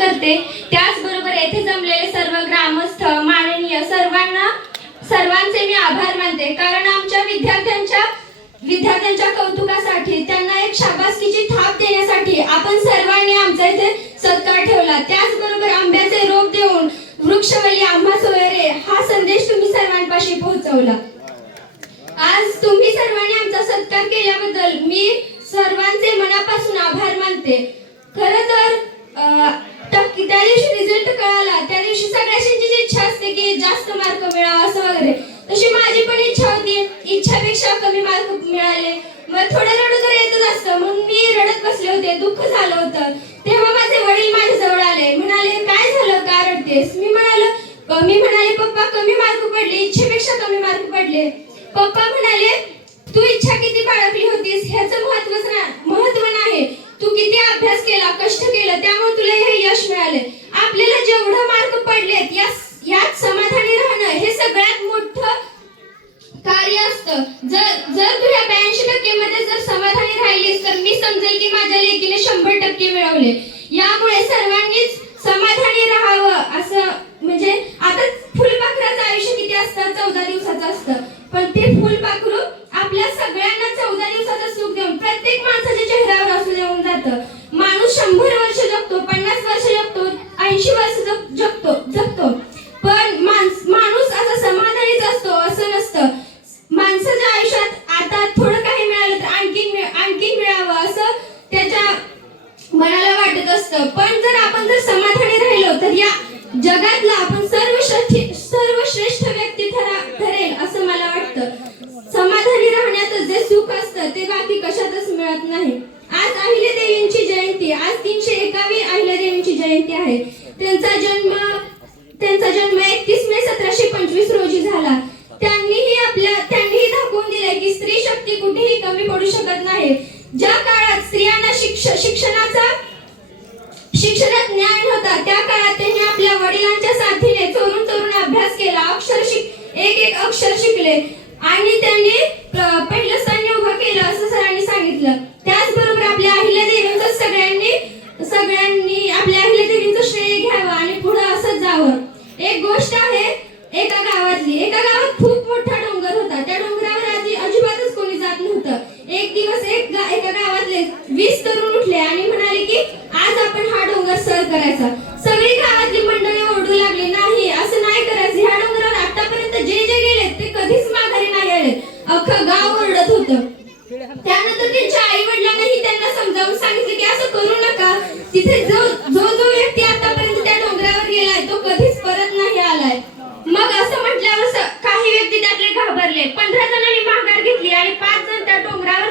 करते। त्याचबरोबर येथे जमलेले सर्व ग्रामस्थ माननीय सर्वांचे मी आभार मानते, कारण आमच्या विद्यार्थ्यांच्या कौतुकासाठी, त्यांना एक शाबासकीची थाप देण्यासाठी आपण सर्वांनी आमचा इथे सत्कार ठेवला। त्याचबरोबर आंब्याचे रोप देऊन वृक्षवल्ली आम्हा सोयरे हा संदेश तुम्ही सर्वांपाशी पोहोचवला। आज तुम्ही सर्वांनी आमचा सत्कार केल्याबद्दल मी सर्वांचे मनापासून आभार मानते। खरं तर त्या दिवशी रिझल्ट कळाला त्या दिवशी सगळ्यांचीच इच्छा असते की जास्त मार्क मिळावा असं वगैरे, तशी माझी पण इच्छा होती। इच्छापेक्षा कमी मार्क मिळाले, मग थोडं रडू तर येतच असतं, म्हणून मी रडत बसले होते, दुःख झालं होतं। तेव्हा माझे वडील माझ्याजवळ आले, म्हणाले काय झालं, का रडतेस? मी म्हणाले पप्पा कमी मार्क पडले, इच्छेपेक्षा कमी मार्क पडले। पप्पा म्हणाले तू इच्छा किती बाळगली होतीस ह्याचं महत्त्व नाही, तू किती अभ्यास केला, कष्ट केलं, त्यामुळे तुला हे यश मिळाले। आपल्याला जेवढं मार्क पडलेत यात समाधानी राहणं हे सगळ्यात मोठं कार्य असतं। जर तू या 82% मध्ये जर समाधानी राहिलीस तर मी समजेल की माझ्या लेकीने 100% मिळवले। यामुळे सर्वांनीच समाधानी राहावं असं, म्हणजे आता फुलपाखराचं आयुष्य किती असतं, 14 दिवसाचं असतं, पण ते फुलपाखरू आपल्या सगळ्यांना 14 दिवसाचं सुख देऊन प्रत्येक माणसाच्या चेहऱ्यावर हसू देऊन जातं। माणूस 100 वर्ष जगतो, 50 वर्ष जगतो, 80 वर्ष जगतो, पण माणूस असा समाधानीच असतो असं नसतं। माणसाच्या आयुष्यात आता थोडं काही मिळालं तर आणखीन मिळावं असं त्याच्या मनाला वाटत असतं, पण जर आपण समाधानी राहिलो तर या जगातला आपण सर्वश्रेष्ठ व्यक्ती ठरेल असं मला वाटतं। समाधानी राहण्यात जे सुख असतं ते बाकी कशातच मिळत नाही। आज अहिल्यादेवींची जयंती, आज 301वी अहिल्यादेवींची जयंती आहे। त्यांचा जन्म 31 मे 1725 रोजी झाला। त्यांनीही दाखवून दिले की स्त्री शक्ती कुठेही कमी पडू शकत नाही। ज्या काळात स्त्रियांना शिक्षणात ज्ञान होता त्या काळात त्यांनी आपल्या वडिलांच्या साथीने चोरून अभ्यास केला, एक अक्षर शिकले आणि त्यांनी पहिलं सैन्य उभं केलं असं सरांनी सांगितलं। त्याचबरोबर आपल्या अहिल्यादेवींचं सगळ्यांनी आपल्या अहिल्यादेवींचं श्रेय घ्यावं आणि पुढे असंच जावं। एक गोष्ट आहे एका गावात खूप मोठा डोंगर होता, त्या डोंगरावर आधी अजिबातच कोणी जात नव्हतं। एक दिवस एका गावातले 20 तरुण उठले आणि म्हणाले की आज आपण हा डोंगर सर करायचा। सगळी गावातली मंडळी ओरडू लागली, नाही असं नाही करायचं, ह्या डोंगरावर आतापर्यंत जे गेले ते कधीच माघारी नाही आले। अख्खं गाव ओरडत होतं। त्यानंतर त्यांच्या आई वडिलांनाही त्यांना समजावून सांगितलं की असं करू नका, तिथे जो व्यक्ती आतापर्यंत त्या डोंगरावर गेलाय तो कधीच परत नाही आलाय। मग असं म्हटल्यावर काही व्यक्ती त्यातले घाबरले। 15 जणांनी माघार घेतली आणि 5 जण त्या डोंगरावर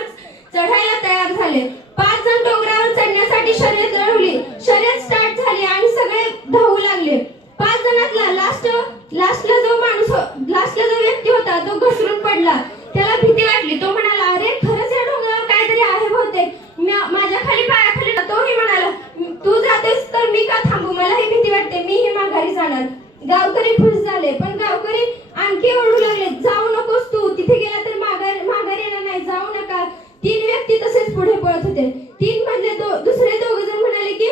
चढायला तयार झाले। 5 जण डोंगरावर चढण्यासाठी शर्यत लढवली, शर्यत स्टार्ट झाली आणि सगळे धावू लागले। 5 जणांतला लास्टला जो व्यक्ती होता तो घसरून पडला, त्याला भीती वाटली। तो म्हणाला अरे खरंच या डोंगरावर काहीतरी आहे बहुतेक, माझ्या पायाखाली। तोही म्हणाला तू जातेस तर मी का थांबू, मलाही भीती वाटते, मीही माघारी जाणार। गावकरी खुश झाले, पण गावकरी आणखी ओरडू लागले, जाऊ नकोस तू, तिथे गेला तर माघारी येणार नाही, जाऊ नका। 3 व्यक्ती तसेच पुढे पळत होते। 3 मधले दुसरे 2 जण म्हणाले की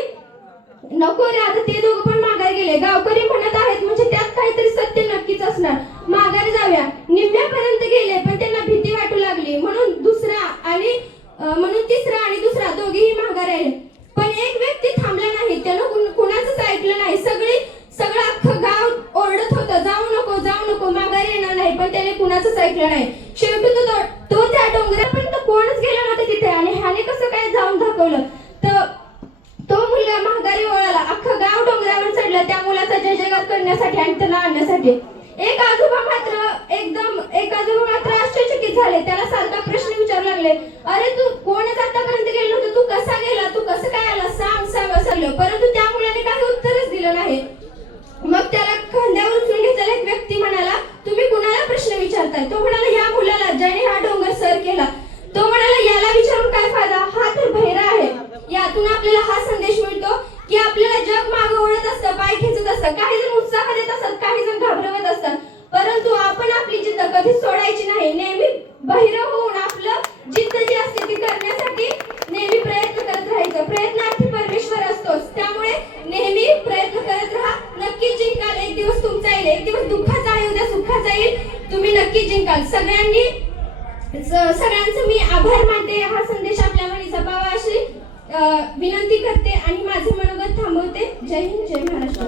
नको रे, आता ते दोघं पण माघारी गेले। गावकरी म्हणत आहेत म्हणजे त्यात काहीतरी सत्य नक्कीच असणार, माघारी जाऊया। निम्म्यापर्यंत गेले पण त्यांना भीती वाटू लागली, म्हणून तिसरा आणि दुसरा दोघेही माघारी आले। पण एक व्यक्ती थांबला नाही, त्यानं कुणाचंच ऐकलं नाही। सगळं अख्खं गाव ओरडत होतं, जाऊ नको, माघारी येणार नाही, पण त्याने कुणाचंच ऐकलं नाही। शेवटी तो त्या डोंगरापर्यंत कोणच गेला नव्हता तिथे, आणि ह्याने कसं काय जाऊन दाखवलं। तो मुलगा माघारी वळाला, अख्खं गाव डोंगरावर चढलं त्या मुलाचा जयजयकार करण्यासाठी आणि त्याला आणण्यासाठी। एक आजोबा मात्र आश्चर्यचकित झाले, त्याला सारखा प्रश्न विचारू लागले, अरे तू कोणच आतापर्यंत गेला नव्हता, तू कसा गेला, तू कसं काय आला, सांग असं। परंतु त्या मुलाने काही उत्तरच दिलं नाही। मग त्याला खांद्यावर उचलून घेतलेला एक व्यक्ती म्हणाला, तुम्ही कुणाला प्रश्न विचारताय? तो म्हणाला या मुलाला, ज्याने हा डोंगर सर केला। तो म्हणाला याला विचारून काय फायदा, हा तर बहिरा आहे। यातून आपल्याला हा संदेश मिळतो की आपल्याला जग मागे ओढत असतं, पाय खेचत असतं, काही जण उत्साह देत असतात, काही जण घाबरवत असतात, परंतु आपण आपली जिद्द कधीच सोडायची नाही। नेहमी बहिर होऊन आपलं जिद्द जी असते ती करण्यासाठी नेहमी प्रयत्न करत राहायचं। प्रयत्नार्थी परमेश्वर असतोच, त्यामुळे नेहमी दिवस दुःखाचा आहे, उद्या सुखाचा येईल. तुम्ही नक्की जिंकाल. सगळ्यांचं मी आभार मानते. हा संदेश आपल्यावर जपावा अशी विनंती करते आणि माझे मनोगत थांबवते. जय हिंद.